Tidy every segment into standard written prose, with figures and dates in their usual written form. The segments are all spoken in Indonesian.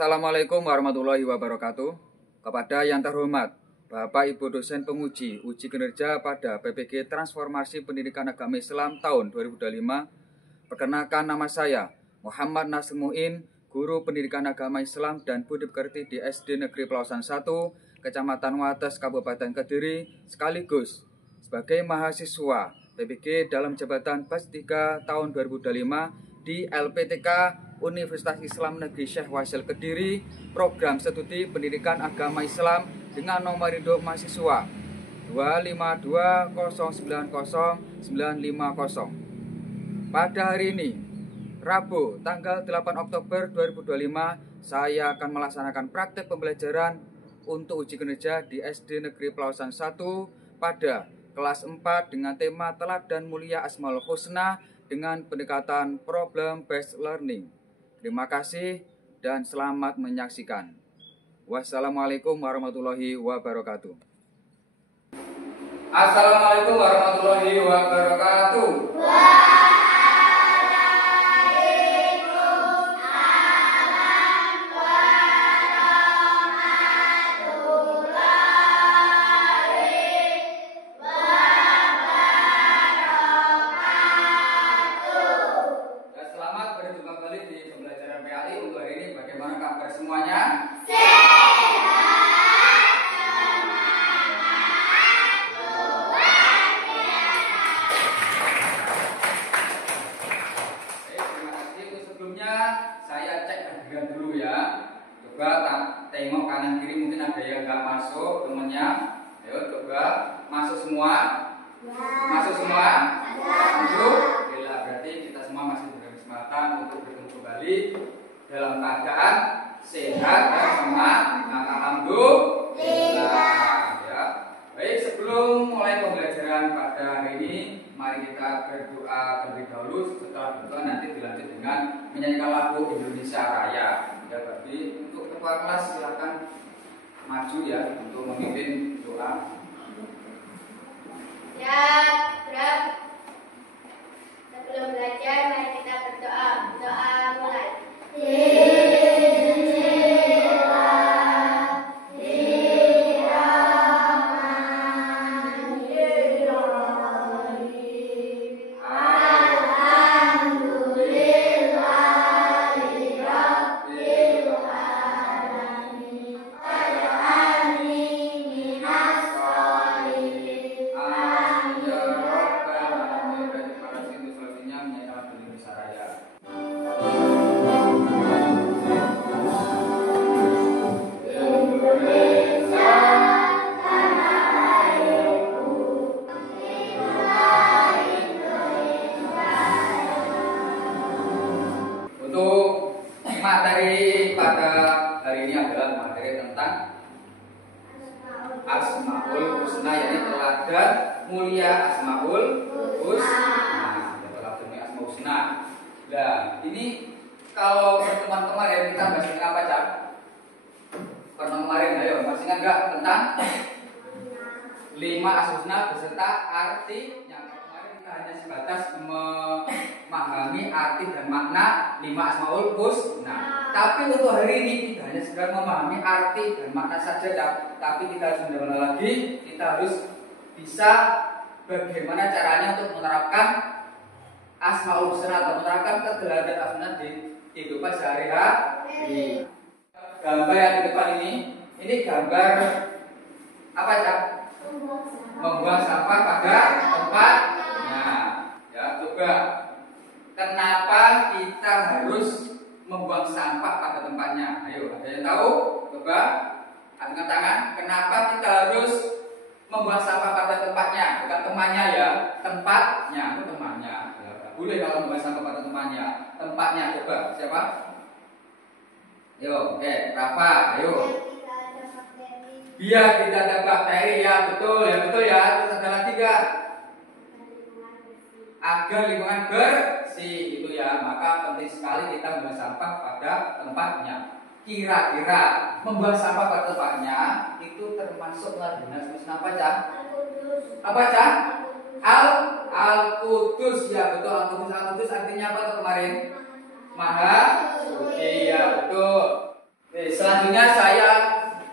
Assalamualaikum warahmatullahi wabarakatuh. Kepada yang terhormat Bapak Ibu dosen penguji uji kinerja pada PPG Transformasi Pendidikan Agama Islam tahun 2025. Perkenalkan, nama saya Muhammad Nasr Muin, Guru Pendidikan Agama Islam dan Budi Pekerti di SD Negeri Pelausan 1, Kecamatan Wates, Kabupaten Kediri, sekaligus sebagai mahasiswa PPG dalam jabatan Bas 3 tahun 2025 di LPTK Universitas Islam Negeri Syekh Wasil Kediri, program studi pendidikan agama Islam dengan nomor induk mahasiswa 252090950. Pada hari ini, Rabu, tanggal 8 Oktober 2025, saya akan melaksanakan praktek pembelajaran untuk uji kinerja di SD Negeri Pelausan 1 pada kelas 4 dengan tema Teladan Mulia Asmaul Husna dengan pendekatan problem based learning. Terima kasih dan selamat menyaksikan. Wassalamualaikum warahmatullahi wabarakatuh. Assalamualaikum warahmatullahi wabarakatuh. Semuanya sebelumnya saya cek hadiran dulu ya. Coba tengok kanan kiri, mungkin ada yang nggak masuk temennya. Ayo coba masuk semua. Masuk semua. Masuk. Bila berarti kita semua masih diberi kesempatan untuk bertemu kembali dalam keadaan sehat dan semangat. Alhamdulillah ya. Baik, sebelum mulai pembelajaran pada hari ini, mari kita berdoa terlebih dahulu. Setelah berdoa nanti dilanjut dengan menyanyikan lagu Indonesia Raya. Ya, berarti untuk ketua kelas silakan maju ya untuk memimpin doa. Ya, sebelum belajar mari kita berdoa. Doa mulai. Materi pada hari ini adalah materi tentang Asmaul Husna, yakni teladan mulia Asmaul Husna. Teladan mulia Asmaul Husna. Nah, ini kalau pertemuan kemarin kita bahas tentang apa, Cak? Pertemuan kemarin, ayo masih ingat nggak tentang 5 Asmaul Husna beserta artinya? Kemarin kita hanya sebatas memahami arti dan makna 5 Asmaul Husna. Tapi untuk hari ini tidak hanya sekedar memahami arti dan makna saja, tapi kita harus mendalam lagi. Kita harus bisa bagaimana caranya untuk menerapkan Asmaul Husna atau menerapkan keteladan Asmaul Husna di kehidupan sehari-hari. Gambar yang di depan ini gambar apa, Cak? Membuang sampah pada tempatnya. Ya, coba. Kenapa kita harus membuang sampah pada tempatnya? Ayo, ada yang tahu? Coba angkat tangan. Kenapa kita harus membuang sampah pada tempatnya? Bukan temannya ya, tempatnya. Itu temannya. Ya, boleh kalau membuang sampah pada tempatnya. Tempatnya, coba. Siapa? Ayo, oke, Rafa, ayo. Biar tidak ada bakteri, ya betul ya. Terus ada lagi enggak? Agar lingkungan bersih itu ya, maka penting sekali kita membuang sampah pada tempatnya. Kira-kira membuang sampah pada tempatnya itu termasuk teladan apa, Cak? Apa, Cak? Al-Qudus ya, betul. Al-Qudus artinya apa tuh kemarin? Maha suci ya, betul. Selanjutnya saya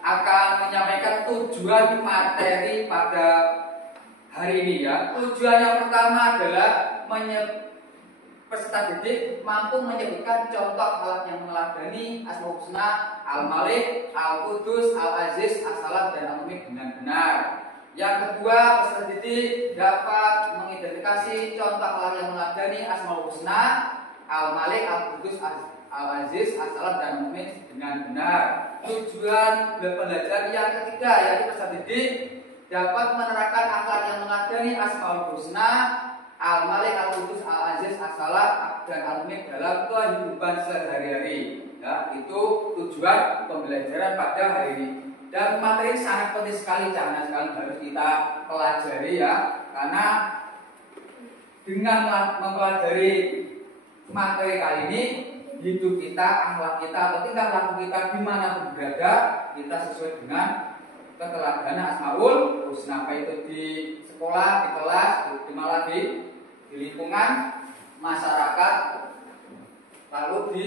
akan menyampaikan tujuan materi pada hari ini ya. Tujuan yang pertama adalah peserta didik mampu menyebutkan contoh alat yang meneladani Asmaul Husna, Al-Malik, Al-Qudus, Al-Aziz, As-Salam, dan Al-Mu'min dengan benar. Yang kedua, peserta didik dapat mengidentifikasi contoh alat yang meneladani Asmaul Husna, Al-Malik, Al-Qudus, Al-Aziz, As-Salam, dan Al-Mu'min dengan benar. Tujuan pembelajaran yang ketiga yaitu peserta didik dapat menerapkan akhlak yang meneladani Asmaul Husna, Al-Malik, Al-Qudus, Al-Aziz, As-Salam, dan Al-Mu'min dalam kehidupan sehari-hari. Ya, itu tujuan pembelajaran pada hari ini. Dan materi sangat penting sekali, jangan sekali harus kita pelajari ya, karena dengan mempelajari materi kali ini, hidup kita, akhlak kita, atau tingkah laku kita dimanapun berada, kita sesuai dengan keteladanan Asmaul Husna, baik itu di sekolah, di kelas, di lingkungan masyarakat, lalu di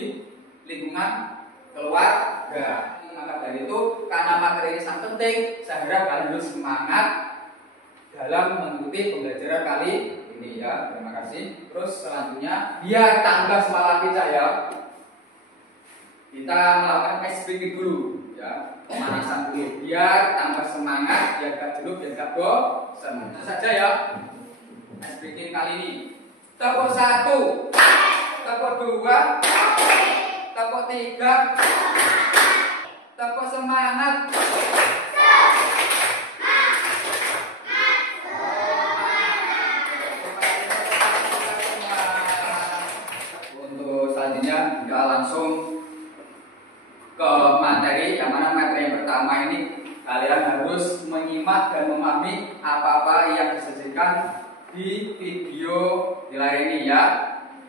lingkungan keluarga. Maka dari itu, karena materi ini sangat penting, saya harap kalian harus semangat dalam mengikuti pembelajaran kali ini ya. Terima kasih. Terus selanjutnya, biar tambah semangat kita ya, kita melakukan ice breaking dulu ya, pemanasan dulu biar tambah semangat, biar gak jenuh, biar gak bosan. Itu saja ya ice breaking kali ini. Tepuk 1, tepuk 2, tepuk 3, tepuk semangat. Untuk selanjutnya kita langsung ke materi, yang mana materi yang pertama ini kalian harus menyimak dan memahami apa-apa yang disajikan di video di layar ini ya.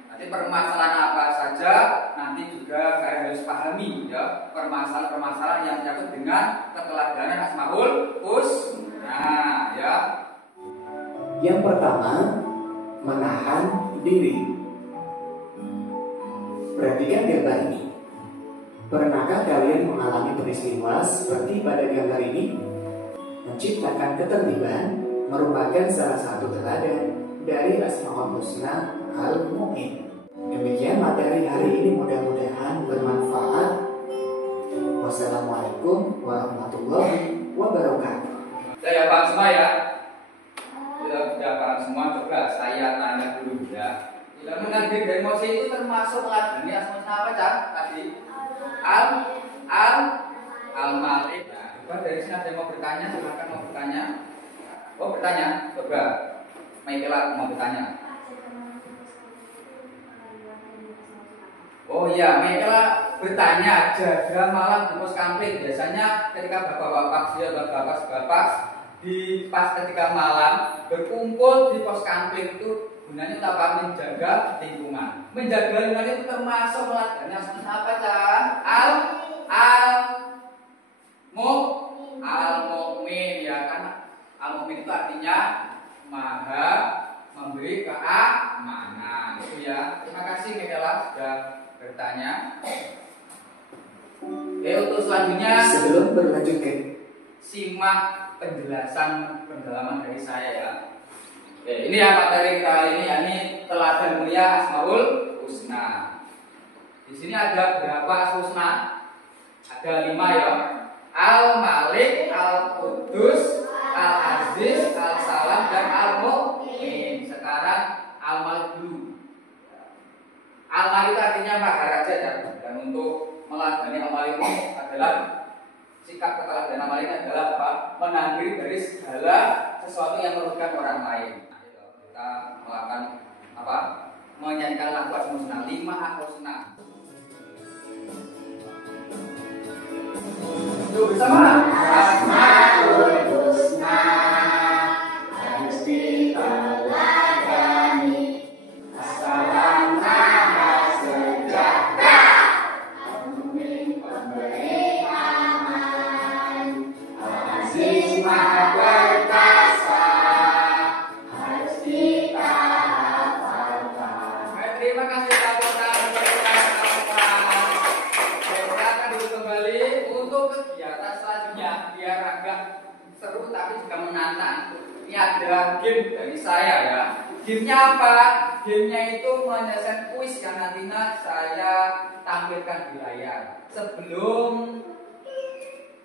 Nanti permasalahan apa saja nanti juga kalian harus pahami ya, permasalahan-permasalahan yang menyangkut dengan keteladanan Asmaul Husna ya. Yang pertama, menahan diri. Perhatikan gambar ini. Pernahkah kalian mengalami peristiwa seperti pada gambar ini? Menciptakan ketertiban merupakan salah satu teladan dari Asmaul Husna Al-Mu'min. Demikian materi hari ini, mudah-mudahan bermanfaat. Wassalamualaikum warahmatullahi wabarakatuh. Saya paham semua ya? Sudah paham semua, coba saya tanya dulu ya. Bila mengambil dari emosi itu termasuk meladani Asmaul Husna apa Cak? Tadi Al-Malik. Nah, coba dari sini ada yang mau bertanya, silakan mau bertanya. Oh bertanya, coba Maikela mau bertanya. Oh iya, Maikela bertanya, jaga malam di pos kampling. Biasanya ketika bapak-bapak di pas ketika malam berkumpul di pos kampling itu gunanya apa? Menjaga lingkungan. Menjaga lingkungan itu termasuk meladani apa Cak? Al-Mu'min ya kan? Al-Mu'min itu artinya maha memberi keamanan itu ya. Terima kasih Maikela sudah bertanya. Untuk selanjutnya, sebelum berlanjut simak penjelasan pendalaman dari saya ya. Ini ya materi kali ini, yakni teladan mulia Asmaul Husna. Di sini ada berapa Asmaul Husna? Ada 5 ya. Al-Malik, Al-Qudus, Al-Aziz, Al-Salam, dan Al-Mu'min. Sekarang Al-Malik dulu. Al-Malik artinya maharaja dan untuk meladani Al-Malik ini adalah sikap keteladanan Al-Malik adalah apa? Menahan diri dari segala sesuatu yang merugikan orang lain. Kita melakukan apa? Menyanyikan lagu Asmaul Husna, 5 Asmaul Husna. Yuk bersama. Asmaul Husna harus diteladani. Assalam maha sejahtera, Al-Mu'min pemberi aman, Al-Aziz maha perkasa, harus kita hafalkan. Terima kasih. Silakan duduk kembali. game dari saya ya. Gamenya apa? Gamenya itu menyelesaikan kuis yang nantinya saya tampilkan di layar. Sebelum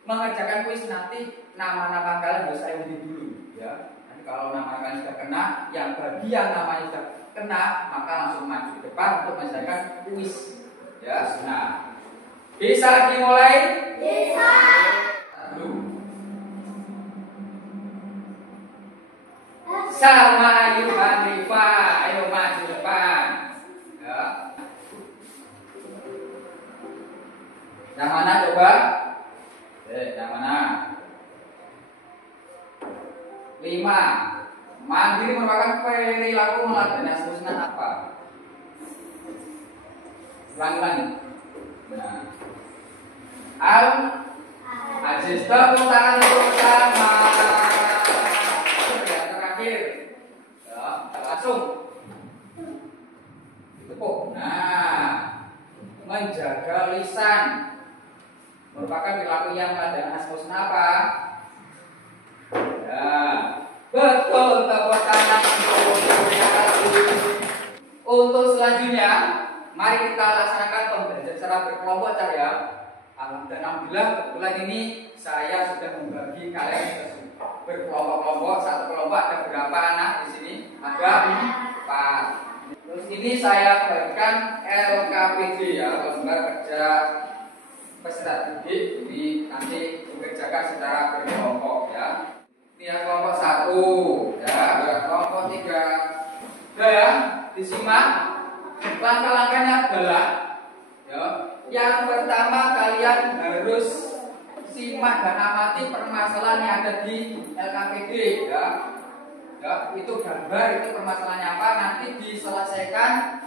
mengerjakan kuis nanti nama-nama kalian harus saya undi dulu ya. Nanti kalau nama kalian sudah kena, yang bagian namanya sudah kena, maka langsung maju ke depan untuk menyelesaikan kuis ya. Nah, bisa dimulai? Bisa. Sama Yuhan Rifa, ayo maju depan ya. Yang mana coba? Yang mana? 5. Mandiri merupakan perilaku meladeni asmusna apa? Ulangi. Nah. Aziz tepuk tangan untuk bersama. Yang terakhir. Ya, langsung. Tepuk. Nah, menjaga lisan merupakan perilaku yang meladeni asmusna apa? Ya, betul, tepuk tangan untuk selanjutnya. Mari kita laksanakan pembelajaran secara berkelompok ya. Alhamdulillah kebetulan ini saya sudah membagi kalian berkelompok-kelompok. Satu kelompok ada berapa anak di sini? Ada 4. Terus ini saya bagikan LKPD ya, lembar kerja peserta didik. Ini nanti dikerjakan secara berkelompok ya. Ini ya kelompok 1 ya, ada kelompok 3. Udah ya, disimak. Langkah-langkahnya adalah ya, yang pertama kalian harus simak dan amati permasalahan yang ada di LKPD ya. Ya, itu gambar, itu permasalahannya apa, nanti diselesaikan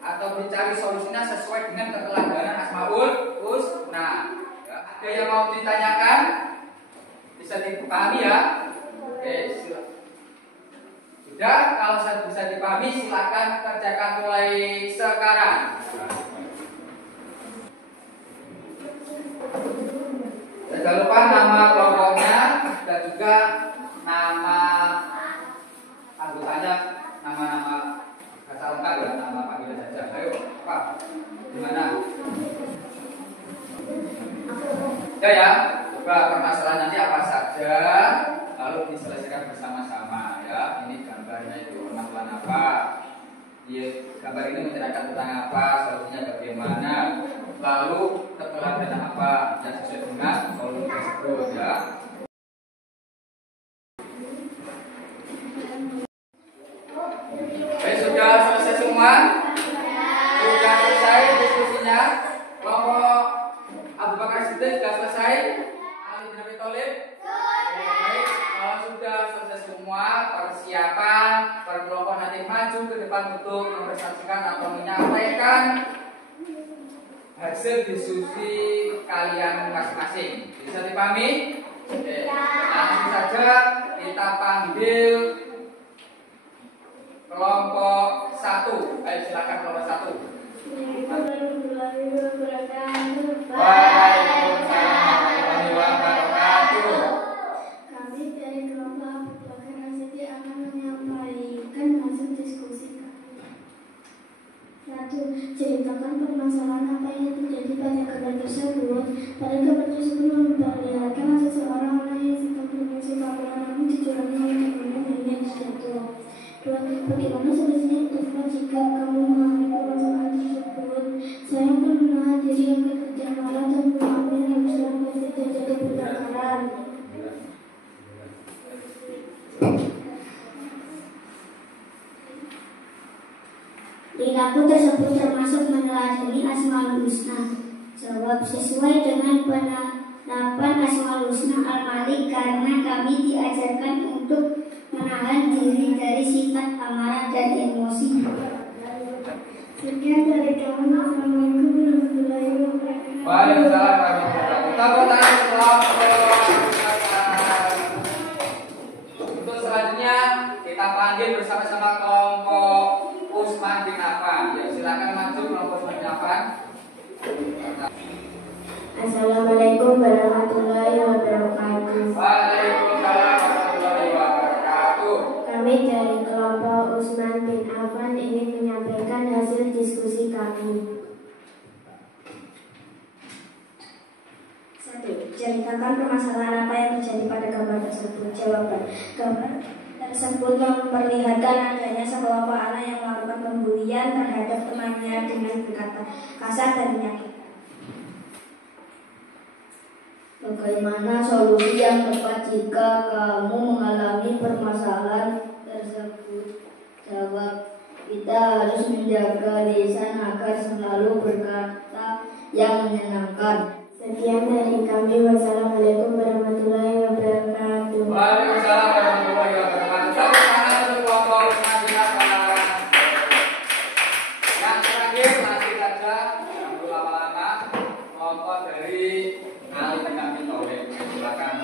atau dicari solusinya sesuai dengan keteladanan Asmaul Husna. Ya, ada yang mau ditanyakan? Bisa dipahami ya? Oke, silakan. Sudah, kalau bisa dipahami silakan kerjakan mulai sekarang. Jangan lupa nama kelompoknya dan juga nama anggotanya, nama-nama kata lengkap ya, nama panggilan saja. Ayo, Pak, gimana? Ya, coba permasalahan nanti apa saja, lalu diselesaikan bersama-sama ya. Ini gambarnya itu permasalahan apa? Gambar ini menceritakan tentang apa, solusinya bagaimana, lalu keteladanan apa yang sesuai dengan solusi tersebut ya. Baik, sudah selesai semua? Sudah selesai diskusinya? Kelompok Abu Bakar Siddiq sudah selesai? Ali bin Abi Thalib? Baik, kalau sudah selesai semua, persiapan berkelompok nanti maju ke depan untuk mempresentasikan atau menyampaikan hasil diskusi kalian masing-masing. Bisa dipahami? Oke. Langsung saja kita panggil kelompok 1. Ayo silakan kelompok 1. Waalaikumsalam warahmatullahi wabarakatuh. Kami dari kelompok Abu Bakar Siddiq akan menyampaikan hasil diskusi kami. 1. Ceritakan permasalahan apa yang terjadi pada gambar tersebut. Pada gambar tersebut memperlihatkan seseorang yang sedang mengisi kamera namun dicurangi oleh temannya hingga terjatuh. 2. Bagaimana solusinya untuk jika kamu mengalami permasalahan tersebut? Saya pun menahan diri agar tidak marah dan mengambil harusnya agar tidak terjadi pertengkaran. Perilaku tersebut termasuk meneladani Asmaul Husna. Jawab sesuai dengan penerapan Asmaul Husna Al-Malik karena kami diajarkan untuk menahan diri dari sifat amarah dan emosi. Sekian dari kami. Assalamualaikum warahmatullahi wabarakatuh. Waalaikumsalam warahmatullahi wabarakatuh. Untuk selanjutnya kita panggil bersama-sama kelompok Usman bin Affan. Ya, silakan maju kelompok Usman bin Affan. Assalamualaikum warahmatullahi wabarakatuh. Waalaikumsalam warahmatullahi wabarakatuh. Kami dari kelompok Utsman bin Affan ingin menyampaikan hasil diskusi kami. 1. Ceritakan permasalahan apa yang terjadi pada gambar tersebut. Jawaban. Gambar tersebut memperlihatkan adanya sekelompok anak yang melakukan pembulian terhadap temannya dengan berkata kasar dan menyakitkan. Bagaimana solusi yang tepat jika kamu mengalami permasalahan tersebut? Jawab. Kita harus menjaga lisan agar selalu berkata yang menyenangkan. Sekian dari kami. Wassalamualaikum warahmatullahi wabarakatuh. Waalaikumsalam warahmatullahi wabarakatuh. Tepuk tangan untuk kelompok Madinah. Yang terakhir masih saja yang berlama-lama kelompok dari Ali bin Abi Thalib. Silakan.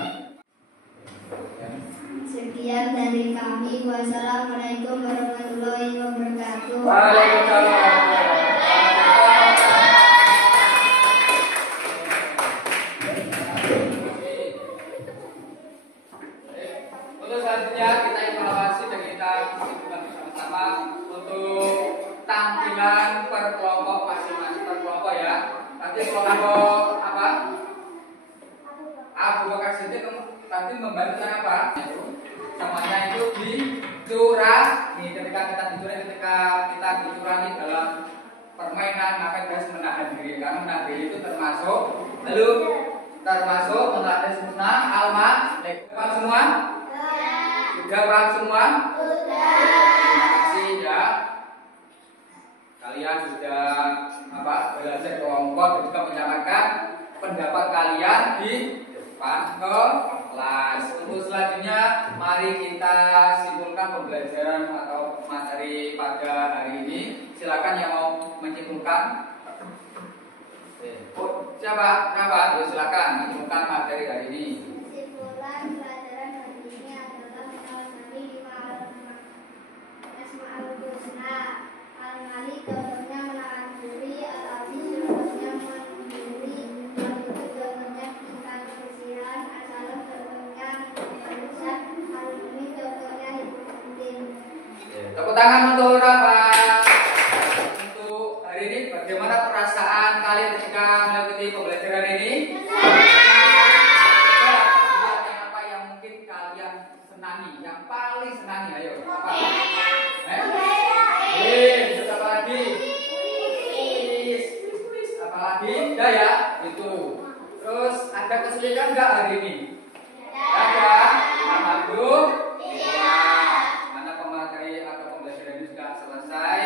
Sekian dari kami. Wassalamualaikum warahmatullahi wabarakatuh. Waalaikumsalam. Untuk selanjutnya kita evaluasi dan kita diskusikan bersama-sama untuk tampilan per kelompok masing-masing per kelompok ya. Nanti kelompok apa? Abu Bakar Siddiq tadi membantu tentang apa? Semuanya itu dicurangi. Ketika kita dicurangi, ketika kita dicurangi dalam permainan, maka kita harus menahan diri. Karena menahan diri itu termasuk melatih sunnah alma. Paham semua? Sudah paham semua? Terima kasih ya. Kalian sudah belajar kelompok ketika menyampaikan pendapat kalian di depan kelas. Untuk selanjutnya, mari kita simpulkan pembelajaran atau materi pada hari ini. Silakan yang mau menyimpulkan. Siapa? Silakan menyimpulkan materi hari ini. Kesimpulan pelajaran hari ini adalah mengenali 5 Asmaul Husna. Al-Malik contohnya menahan diri, Al-Aziz contohnya mandiri, Al-Qudus contohnya tingkat kebersihan, Al-Salam contohnya barusan, Al-Mumin contohnya hidupin. Tepuk tangan untuk Rafa. Untuk hari ini bagaimana perasaan kalian ketika mengikuti pembelajaran ini? Apa yang mungkin kalian senangi, yang paling senangi? Ayo, apa? Apa lagi? Apa lagi? Udah ya, itu. Terus ada kesulitan nggak hari ini? Ada. Alhamdulillah. Karena pemateri atau pembelajaran ini sudah selesai,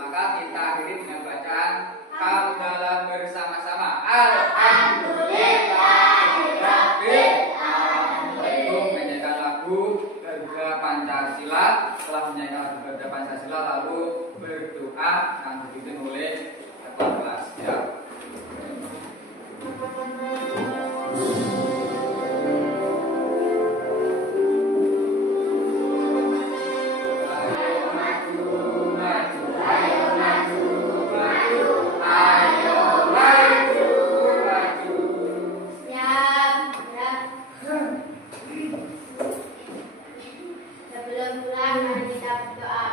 maka kita akhiri dengan bacaan hamdalah bersama-sama. Alhamdulillahirabbil alamin. Menyanyikan lagu Garuda Pancasila. Setelah menyanyikan lagu Garuda Pancasila, lalu berdoa yang dipimpin oleh ketua kelas ya. Sebelum pulang, mari kita berdoa.